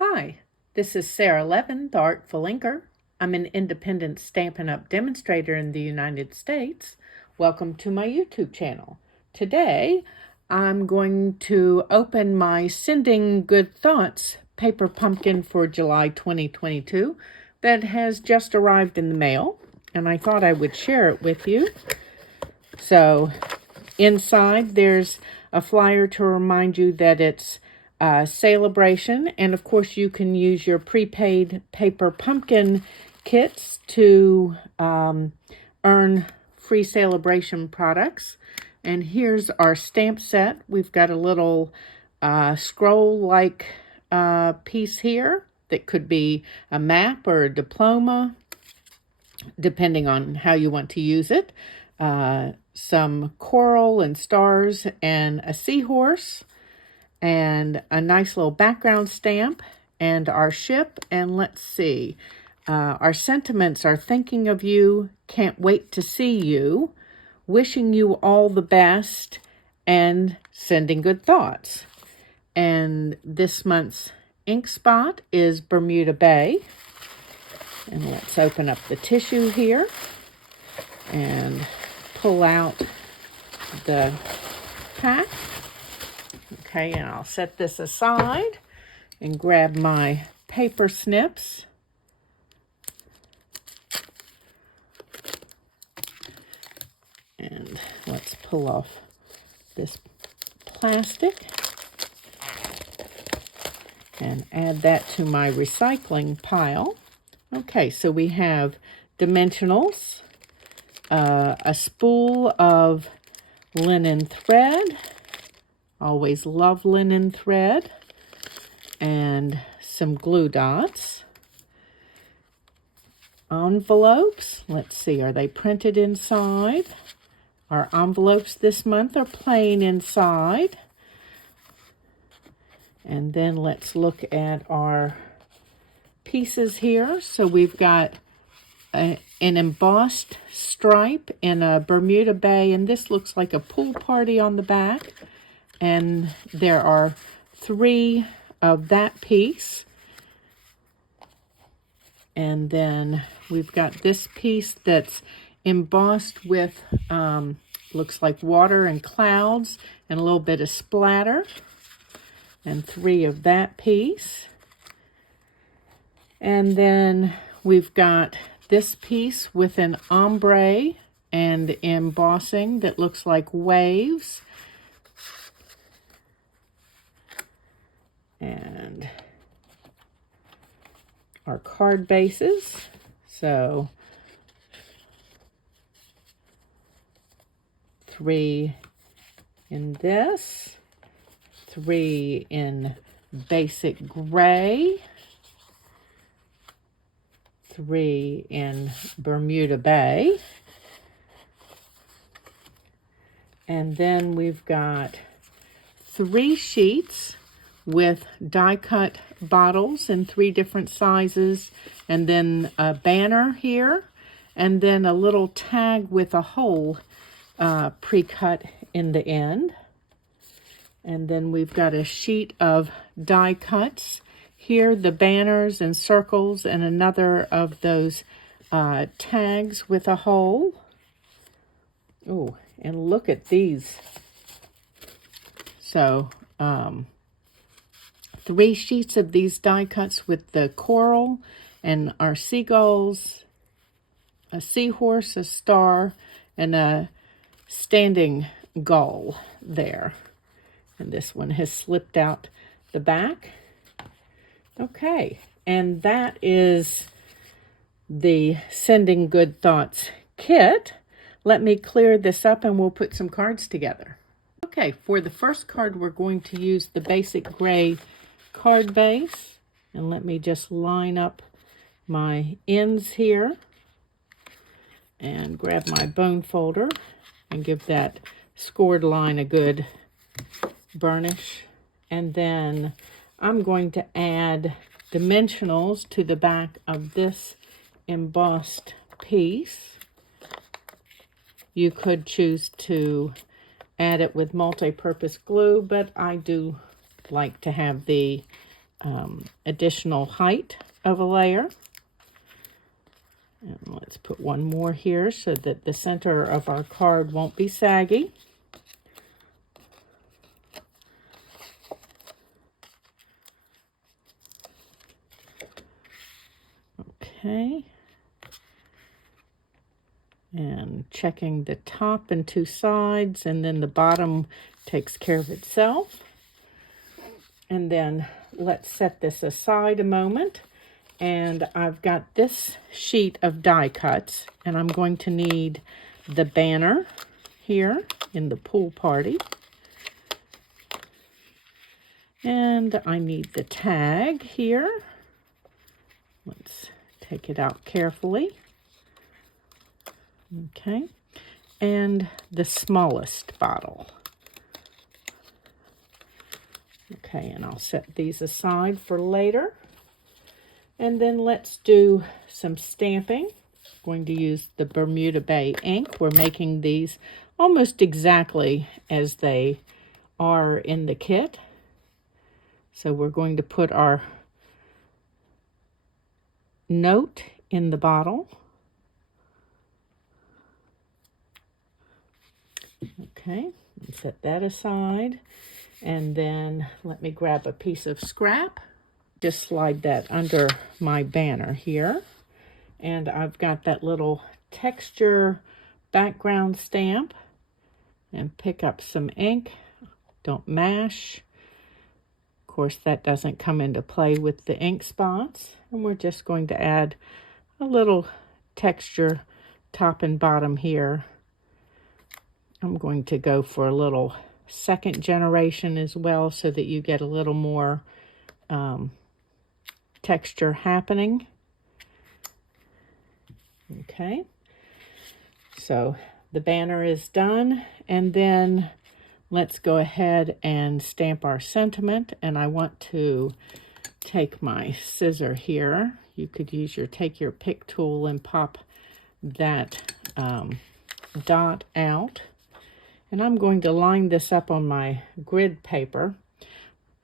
Hi, this is Sara Levin, the Artful Inker. I'm an independent Stampin' Up! Demonstrator in the United States. Welcome to my YouTube channel. Today, I'm going to open my Sending Good Thoughts paper pumpkin for July 2022 that has just arrived in the mail, and I thought I would share it with you. So, inside there's a flyer to remind you that it's celebration, and of course you can use your prepaid paper pumpkin kits to earn free celebration products. And here's our stamp set. We've got a little scroll-like piece here that could be a map or a diploma, depending on how you want to use it. Some coral and stars and a seahorse, and a nice little background stamp, and our ship. And let's see, our sentiments are thinking of you, can't wait to see you, wishing you all the best, and sending good thoughts. And this month's ink spot is Bermuda Bay. And let's open up the tissue here and pull out the pack. Okay, and I'll set this aside and grab my paper snips. And let's pull off this plastic and add that to my recycling pile. Okay, so we have dimensionals, a spool of linen thread. Always love linen thread, and some glue dots. Envelopes, let's see, are they printed inside? Our envelopes this month are plain inside. And then let's look at our pieces here. So we've got an embossed stripe in a Bermuda Bay, and this looks like a pool party on the back. And there are 3 of that piece. And then we've got this piece that's embossed with, looks like water and clouds and a little bit of splatter. And 3 of that piece. And then we've got this piece with an ombre and embossing that looks like waves. And our card bases. So 3 in this, 3 in basic gray, 3 in Bermuda Bay, and then we've got 3 sheets with die-cut bottles in 3 different sizes, and then a banner here, and then a little tag with a hole pre-cut in the end. And then we've got a sheet of die cuts here, the banners and circles, and another of those tags with a hole. Oh, and look at these. So, 3 sheets of these die cuts with the coral and our seagulls, a seahorse, a star, and a standing gull there. And this one has slipped out the back. Okay, and that is the Sending Good Thoughts kit. Let me clear this up and we'll put some cards together. Okay, for the first card, we're going to use the basic gray card base. And let me just line up my ends here and grab my bone folder and give that scored line a good burnish. And then I'm going to add dimensionals to the back of this embossed piece. You could choose to add it with multi-purpose glue, but I do like to have the additional height of a layer. And let's put one more here so that the center of our card won't be saggy. Okay. And checking the top and two sides, and then the bottom takes care of itself. And then let's set this aside a moment. And I've got this sheet of die cuts, and I'm going to need the banner here in the pool party. And I need the tag here. Let's take it out carefully. Okay. And the smallest bottle. Okay, and I'll set these aside for later. And then let's do some stamping. I'm going to use the Bermuda Bay ink. We're making these almost exactly as they are in the kit. So we're going to put our note in the bottle. Okay, set that aside. And then let me grab a piece of scrap. Just slide that under my banner here. And I've got that little texture background stamp. And pick up some ink. Don't mash. Of course, that doesn't come into play with the ink spots. And we're just going to add a little texture top and bottom here. I'm going to go for a little second generation as well so that you get a little more texture happening. Okay, so the banner is done, and then let's go ahead and stamp our sentiment. And I want to take my scissor here. You could use take your pick tool and pop that dot out. And I'm going to line this up on my grid paper.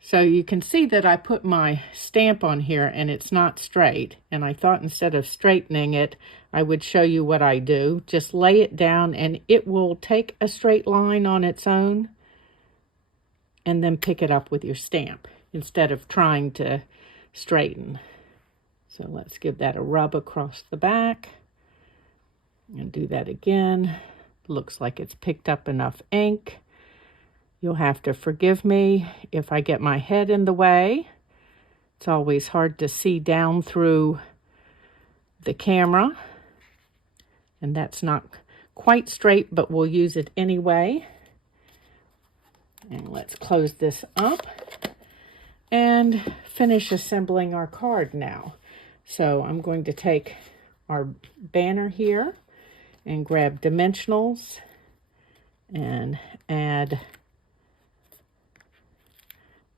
So you can see that I put my stamp on here and it's not straight. And I thought instead of straightening it, I would show you what I do. Just lay it down and it will take a straight line on its own. And then pick it up with your stamp instead of trying to straighten. So let's give that a rub across the back. And do that again. Looks like it's picked up enough ink. You'll have to forgive me if I get my head in the way. It's always hard to see down through the camera. And that's not quite straight, but we'll use it anyway. And let's close this up and finish assembling our card now. So I'm going to take our banner here and grab dimensionals and add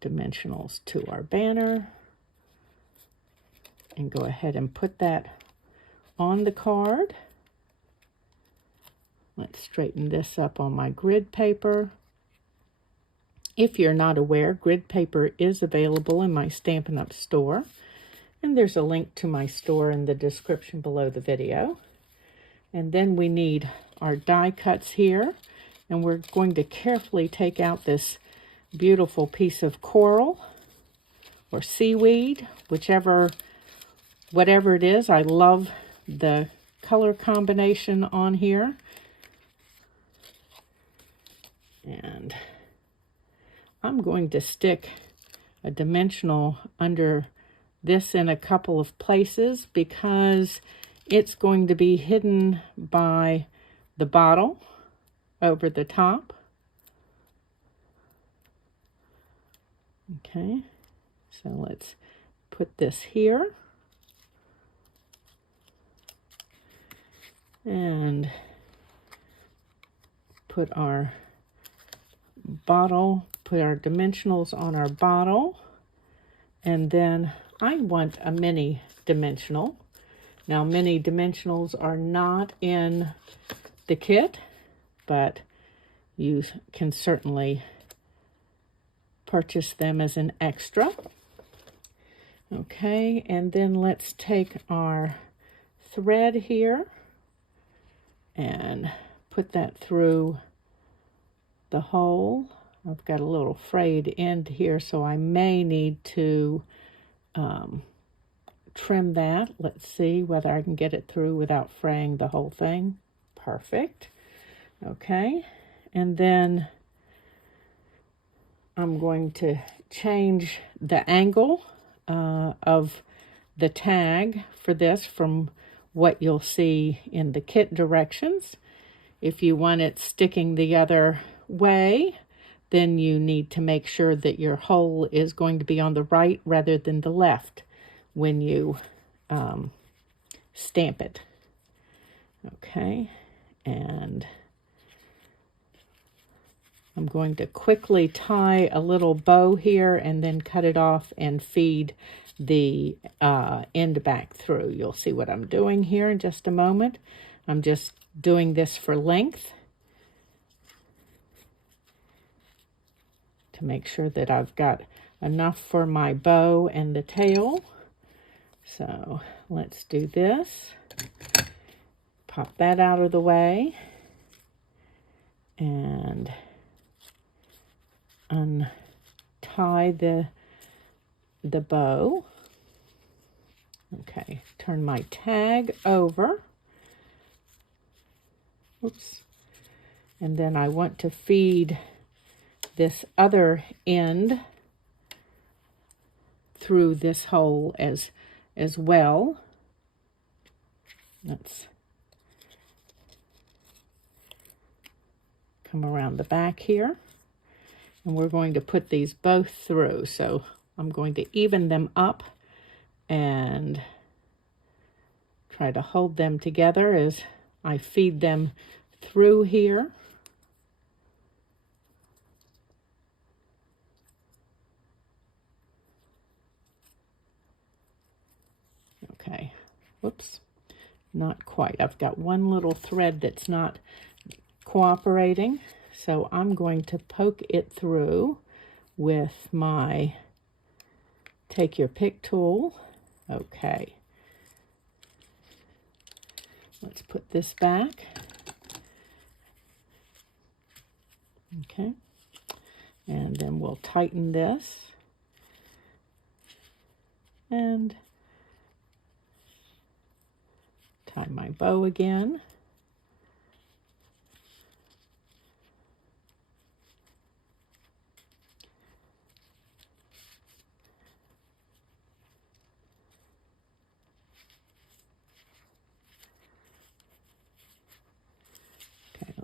dimensionals to our banner and go ahead and put that on the card. Let's straighten this up on my grid paper. If you're not aware, grid paper is available in my Stampin' Up! Store, and there's a link to my store in the description below the video. And then we need our die cuts here, and we're going to carefully take out this beautiful piece of coral or seaweed, whatever it is. I love the color combination on here. And I'm going to stick a dimensional under this in a couple of places because it's going to be hidden by the bottle over the top. Okay, so let's put this here. And put our bottle, put our dimensionals on our bottle. And then I want a mini dimensional. Now, mini dimensionals are not in the kit, but you can certainly purchase them as an extra. Okay, and then let's take our thread here and put that through the hole. I've got a little frayed end here, so I may need to trim that. Let's see whether I can get it through without fraying the whole thing. Perfect. Okay, and then I'm going to change the angle of the tag for this from what you'll see in the kit directions. If you want it sticking the other way, then you need to make sure that your hole is going to be on the right rather than the left when you stamp it. Okay, and I'm going to quickly tie a little bow here and then cut it off and feed the end back through. You'll see what I'm doing here in just a moment. I'm just doing this for length to make sure that I've got enough for my bow and the tail. So let's do this. Pop that out of the way and untie the bow. Okay, turn my tag over. Oops. And then I want to feed this other end through this hole as well. Let's come around the back here. And we're going to put these both through. So I'm going to even them up and try to hold them together as I feed them through here. Okay, whoops, not quite. I've got one little thread that's not cooperating. So I'm going to poke it through with my take your pick tool. Okay. Let's put this back. Okay. And then we'll tighten this. And tie my bow again.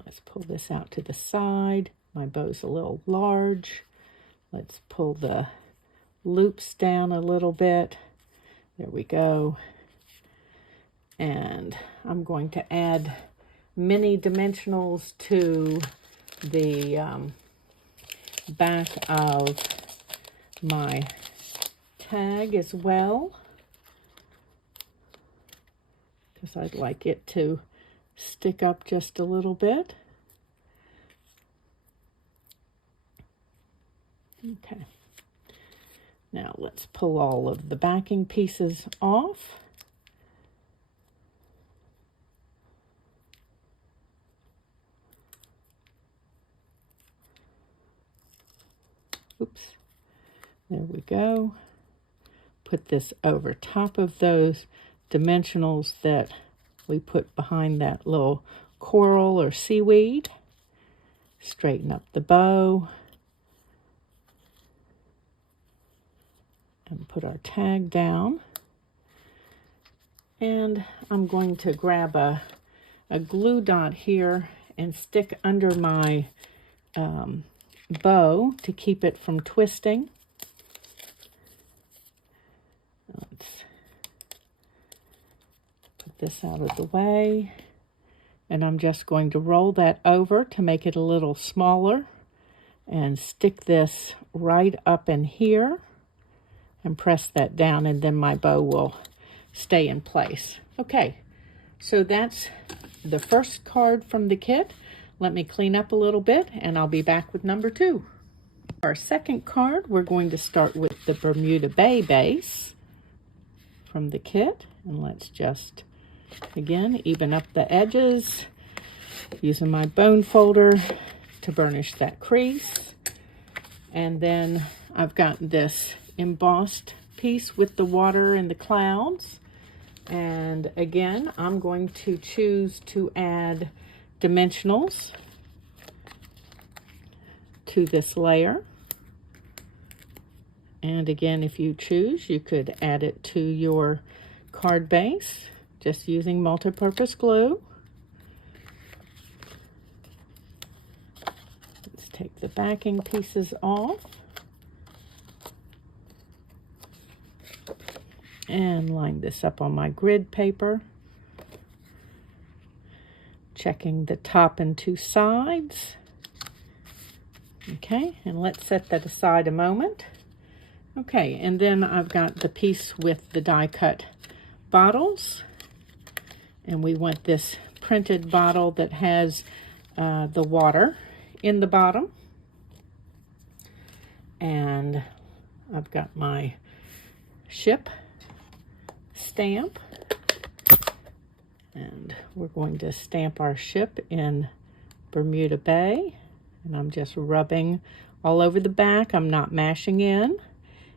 Let's pull this out to the side. My bow's a little large. Let's pull the loops down a little bit. There we go. And I'm going to add mini dimensionals to the back of my tag as well, because I'd like it to stick up just a little bit. Okay. Now let's pull all of the backing pieces off. Oops. There we go. Put this over top of those dimensionals that we put behind that little coral or seaweed. Straighten up the bow. And put our tag down. And I'm going to grab a glue dot here and stick under my bow to keep it from twisting. Let's put this out of the way. And I'm just going to roll that over to make it a little smaller and stick this right up in here and press that down, and then my bow will stay in place. Okay, so that's the first card from the kit. Let me clean up a little bit and I'll be back with number 2. Our second card, we're going to start with the Bermuda Bay base. from the kit. And let's just, again, even up the edges using my bone folder to burnish that crease. And then I've got this embossed piece with the water and the clouds. And again, I'm going to choose to add dimensionals to this layer. And again, if you choose, you could add it to your card base just using multi-purpose glue. Let's take the backing pieces off. And line this up on my grid paper. Checking the top and two sides. Okay, and let's set that aside a moment. Okay, and then I've got the piece with the die cut bottles. And we want this printed bottle that has the water in the bottom. And I've got my ship stamp. And we're going to stamp our ship in Bermuda Bay. And I'm just rubbing all over the back. I'm not mashing in.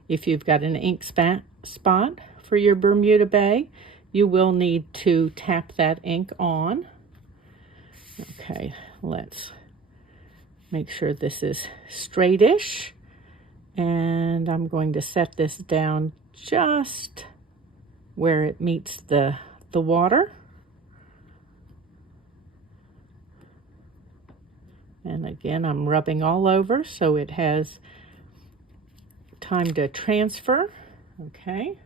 If you've got an ink spot for your Bermuda Bay, you will need to tap that ink on. Okay, let's make sure this is straightish. And I'm going to set this down just where it meets the water. And again, I'm rubbing all over so it has time to transfer. Okay.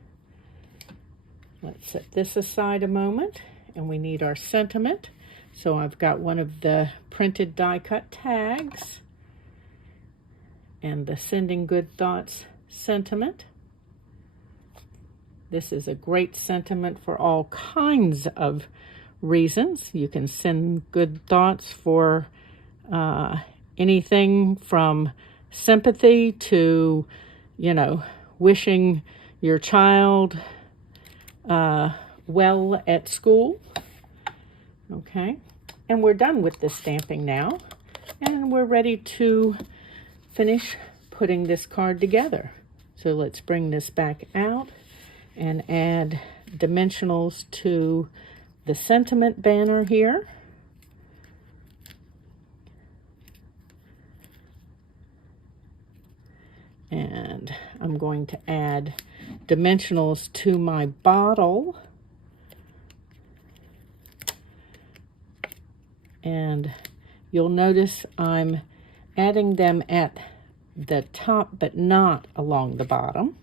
Let's set this aside a moment, and we need our sentiment. So I've got one of the printed die cut tags and the Sending Good Thoughts sentiment. This is a great sentiment for all kinds of reasons. You can send good thoughts for anything from sympathy to, wishing your child well at school. Okay, and we're done with the stamping now, and we're ready to finish putting this card together. So let's bring this back out and add dimensionals to the sentiment banner here. And I'm going to add dimensionals to my bottle. And you'll notice I'm adding them at the top, but not along the bottom.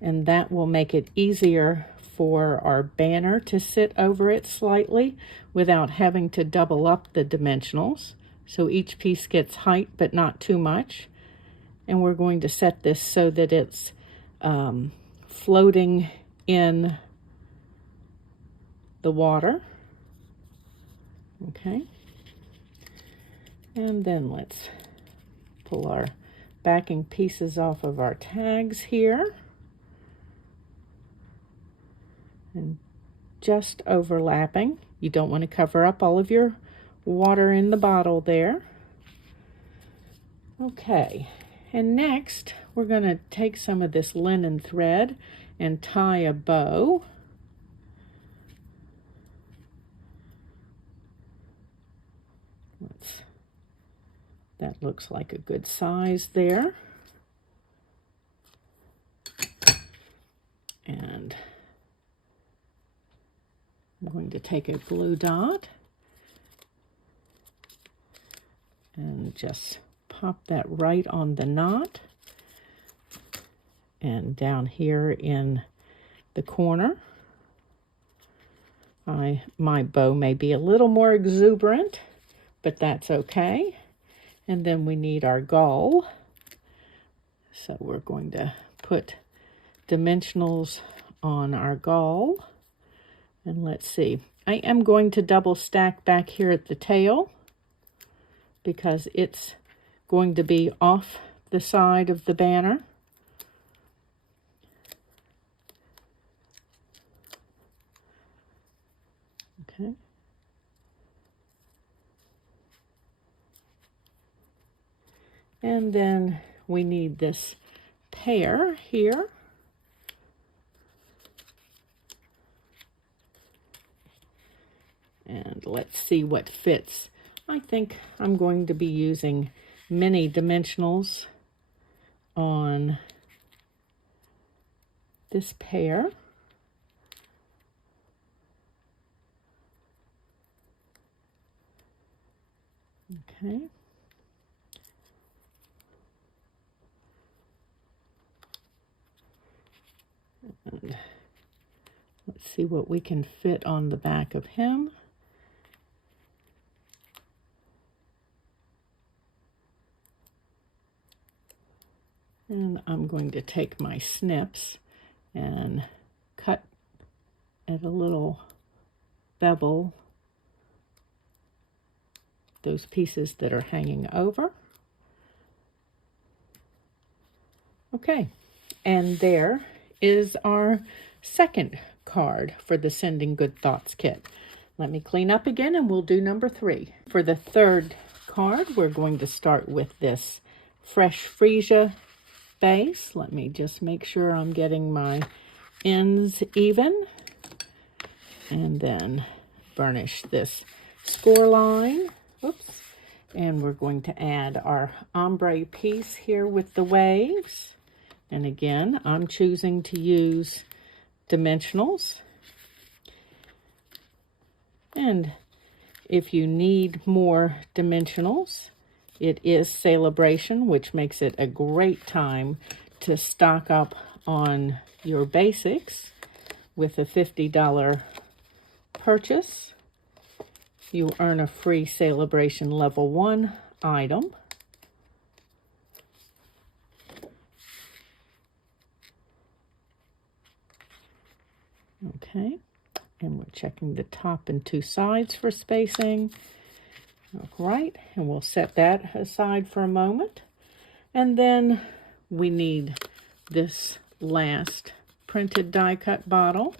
And that will make it easier for our banner to sit over it slightly without having to double up the dimensionals. So each piece gets height, but not too much. And we're going to set this so that it's floating in the water. Okay. And then let's pull our backing pieces off of our tags here. And just overlapping. You don't want to cover up all of your water in the bottle there. Okay, and next we're going to take some of this linen thread and tie a bow. That looks like a good size there. And I'm going to take a glue dot and just pop that right on the knot and down here in the corner. My bow may be a little more exuberant, but that's okay. And then we need our gull. So we're going to put dimensionals on our gull. And let's see. I am going to double stack back here at the tail because it's going to be off the side of the banner. And then we need this pair here. And let's see what fits. I think I'm going to be using mini dimensionals on this pair. Okay. And let's see what we can fit on the back of him. And I'm going to take my snips and cut at a little bevel those pieces that are hanging over. Okay, and there is our second card for the Sending Good Thoughts kit. Let me clean up again and we'll do number 3. For the third card, we're going to start with this Fresh Freesia base. Let me just make sure I'm getting my ends even. And then burnish this score line. Oops. And we're going to add our ombre piece here with the waves. And again, I'm choosing to use dimensionals. And if you need more dimensionals, it is Celebration, which makes it a great time to stock up on your basics with a $50 purchase. You earn a free Celebration Level 1 item. Okay, and we're checking the top and 2 sides for spacing. All right, and we'll set that aside for a moment. And then we need this last printed die cut bottle.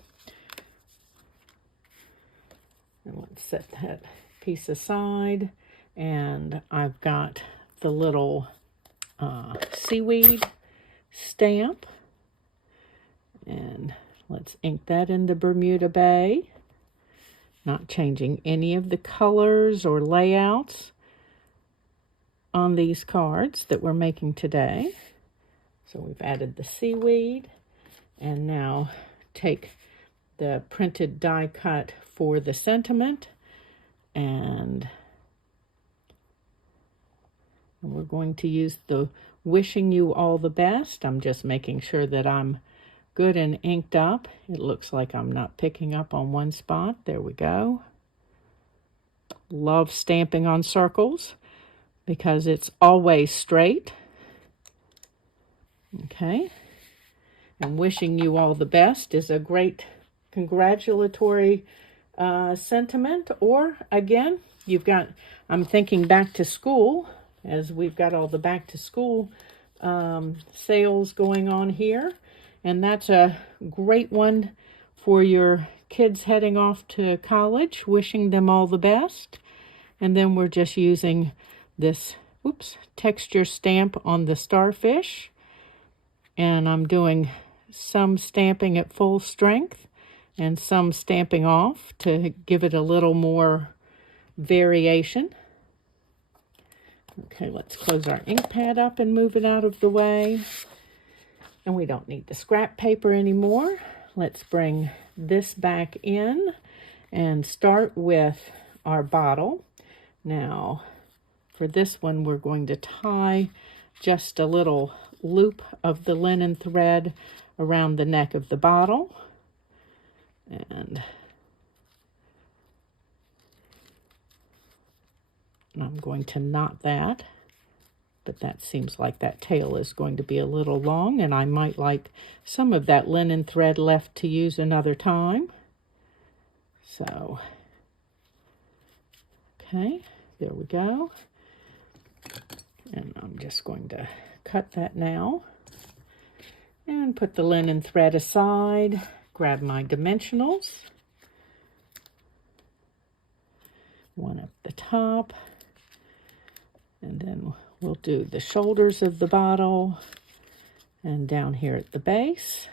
And let's set that piece aside. And I've got the little seaweed stamp. And let's ink that into Bermuda Bay. Not changing any of the colors or layouts on these cards that we're making today. So we've added the seaweed, and now take the printed die cut for the sentiment, and we're going to use the wishing you all the best. I'm just making sure that I'm good and inked up. It looks like I'm not picking up on one spot. There we go. Love stamping on circles because it's always straight. Okay. And wishing you all the best is a great congratulatory sentiment. Or again, you've got, I'm thinking back to school, as we've got all the back to school sales going on here. And that's a great one for your kids heading off to college, wishing them all the best. And then we're just using this, texture stamp on the starfish. And I'm doing some stamping at full strength and some stamping off to give it a little more variation. Okay, let's close our ink pad up and move it out of the way. And we don't need the scrap paper anymore. Let's bring this back in and start with our bottle. Now, for this one, we're going to tie just a little loop of the linen thread around the neck of the bottle. And I'm going to knot that. But that seems like that tail is going to be a little long, and I might like some of that linen thread left to use another time. So, okay, there we go. And I'm just going to cut that now. And put the linen thread aside, grab my dimensionals. One at the top. And And then we'll do the shoulders of the bottle and down here at the base.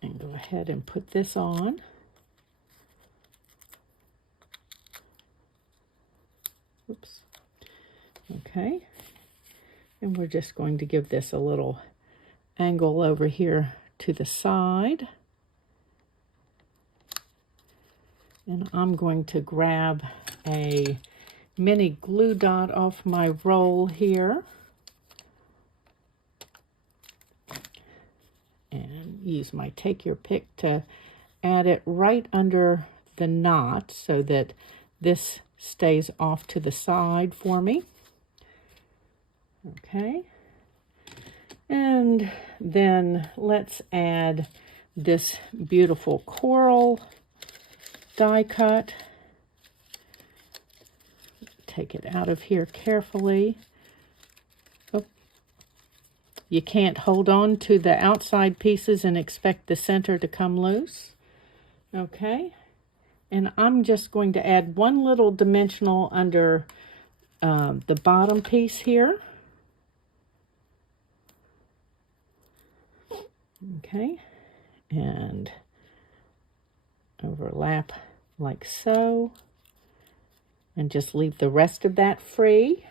And go ahead and put this on. Oops. Okay. And we're just going to give this a little angle over here to the side. And I'm going to grab a mini glue dot off my roll here. And use my take your pick to add it right under the knot so that this stays off to the side for me. Okay. And then let's add this beautiful coral die cut. Take it out of here carefully. Oh. You can't hold on to the outside pieces and expect the center to come loose. Okay. And I'm just going to add one little dimensional under the bottom piece here. Okay. And overlap like so. And just leave the rest of that free.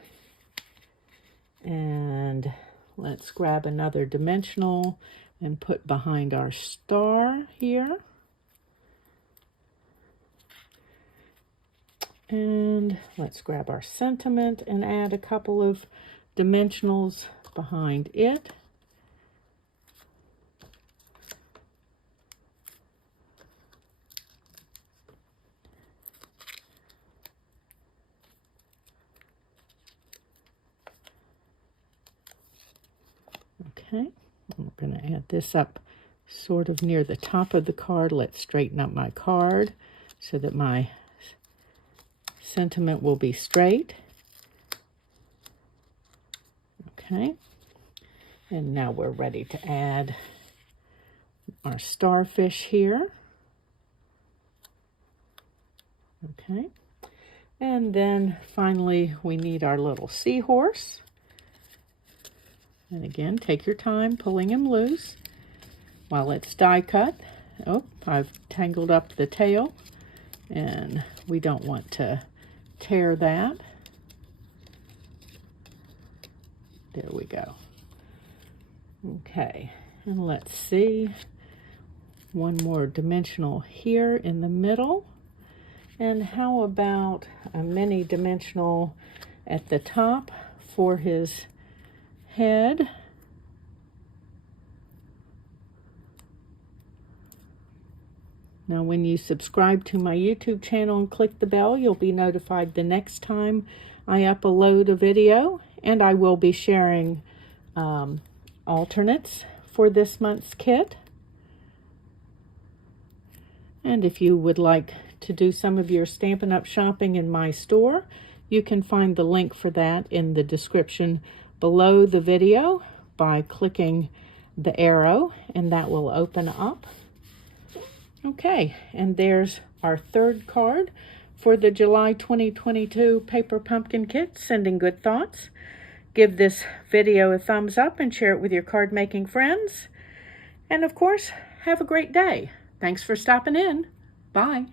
And let's grab another dimensional and put behind our star here. And let's grab our sentiment and add a couple of dimensionals behind it. Okay, I'm going to add this up sort of near the top of the card. Let's straighten up my card so that my sentiment will be straight. Okay, and now we're ready to add our starfish here. Okay, and then finally we need our little seahorse. And again, take your time pulling him loose while it's die cut. Oh, I've tangled up the tail, and we don't want to tear that. There we go. Okay, and let's see. One more dimensional here in the middle. And how about a mini dimensional at the top for his head? Now, when you subscribe to my YouTube channel and click the bell, you'll be notified the next time I upload a video, and I will be sharing alternates for this month's kit. And if you would like to do some of your Stampin' Up! Shopping in my store, you can find the link for that in the description below the video by clicking the arrow, and that will open up. Okay, and there's our third card for the July 2022 Paper Pumpkin Kit, Sending Good Thoughts. Give this video a thumbs up and share it with your card making friends. And of course, have a great day. Thanks for stopping in. Bye.